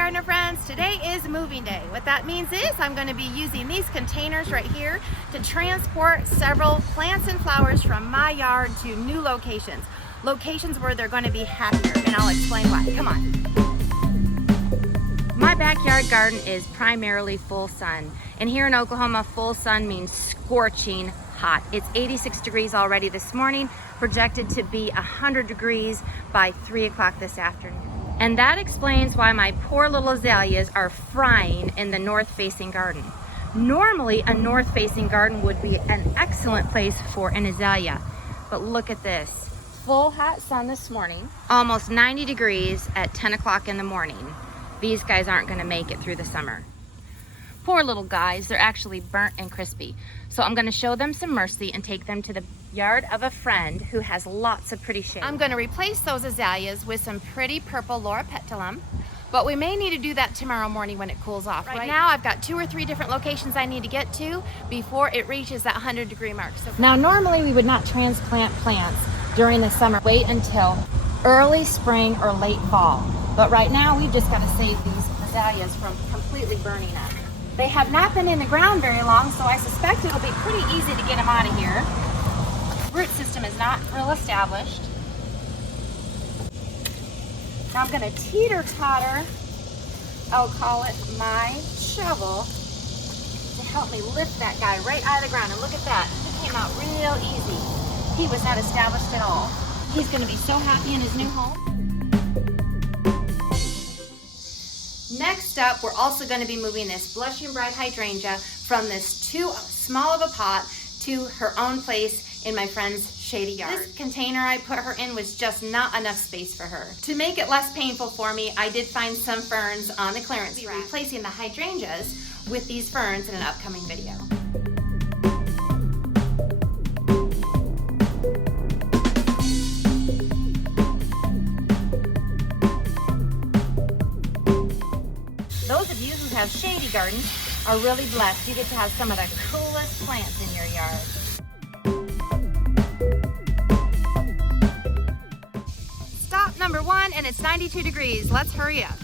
gardener friends. Today is moving day. What that means is I'm going to be using these containers right here to transport several plants and flowers from my yard to new locations. Locations where they're going to be happier, and I'll explain why. Come on. My backyard garden is primarily full sun, and here in Oklahoma, full sun means scorching hot. It's 86 degrees already this morning, projected to be 100 degrees by 3 o'clock this afternoon. And that explains why my poor little azaleas are frying in the north-facing garden. Normally, a north-facing garden would be an excellent place for an azalea, but look at this. Full hot sun this morning, almost 90 degrees at 10 o'clock in the morning. These guys aren't gonna make it through the summer. Poor little guys, they're actually burnt and crispy. So I'm gonna show them some mercy and take them to the yard of a friend who has lots of pretty shade. I'm gonna replace those azaleas with some pretty purple loropetalum, but we may need to do that tomorrow morning when it cools off. Right now I've got 2 or 3 different locations I need to get to before it reaches that 100-degree mark. So now normally we would not transplant plants during the summer. Wait until early spring or late fall. But right now we've just got to save these azaleas from completely burning up. They have not been in the ground very long, so I suspect it'll be pretty easy to get them out of here. Root system is not real established. Now I'm going to teeter-totter, I'll call it my shovel, to help me lift that guy right out of the ground. And look at that, he came out real easy. He was not established at all. He's going to be so happy in his new home. Next up, we're also going to be moving this Blushing Bride Hydrangea from this too small of a pot to her own place in my friend's shady yard. This container I put her in was just not enough space for her. To make it less painful for me, I did find some ferns on the clearance rack. Replacing the hydrangeas with these ferns in an upcoming video. Those of you who have shady gardens are really blessed. You get to have some of the coolest plants in your yard. Stop number 1, and it's 92 degrees. Let's hurry up.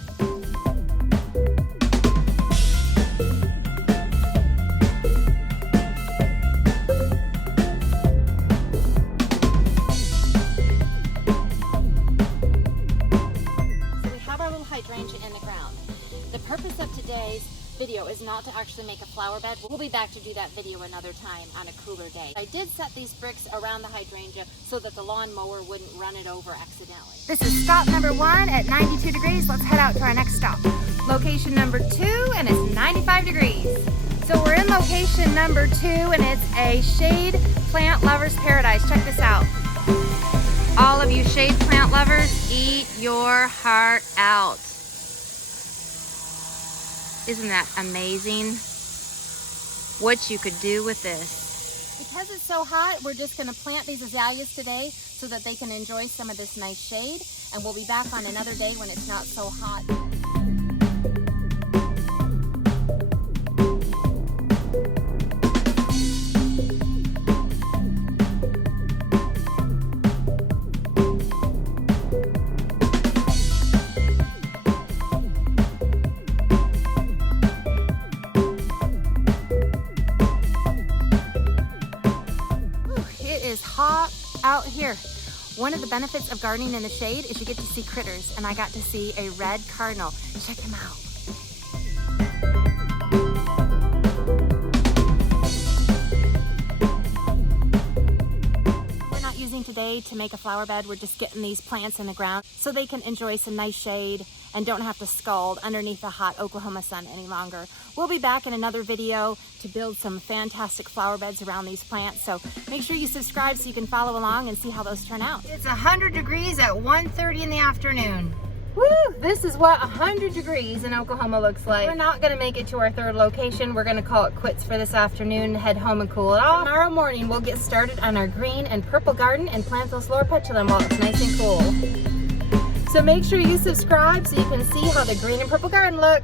So we have our little hydrangea in the ground. The purpose of today's video is not to actually make a flower bed. We'll be back to do that video another time on a cooler day. I did set these bricks around the hydrangea so that the lawnmower wouldn't run it over accidentally. This is stop number 1 at 92 degrees. Let's head out to our next stop. Location number 2, and it's 95 degrees. So we're in location number 2, and it's a shade plant lover's paradise. Check this out. All of you shade plant lovers, eat your heart out. Isn't that amazing what you could do with this? Because it's so hot, we're just going to plant these azaleas today so that they can enjoy some of this nice shade, and we'll be back on another day when it's not so hot. Hot out here. One of the benefits of gardening in the shade is you get to see critters, and I got to see a red cardinal. Check him out. We're not using today to make a flower bed. We're just getting these plants in the ground so they can enjoy some nice shade and don't have to scald underneath the hot Oklahoma sun any longer. We'll be back in another video to build some fantastic flower beds around these plants, so make sure you subscribe so you can follow along and see how those turn out. It's 100 degrees at 1:30 in the afternoon. Woo! This is what 100 degrees in Oklahoma looks like. We're not gonna make it to our 3rd location. We're gonna call it quits for this afternoon, head home and cool it off. Tomorrow morning we'll get started on our green and purple garden and plant those loropetalum while it's nice and cool. So make sure you subscribe so you can see how the green and purple garden look.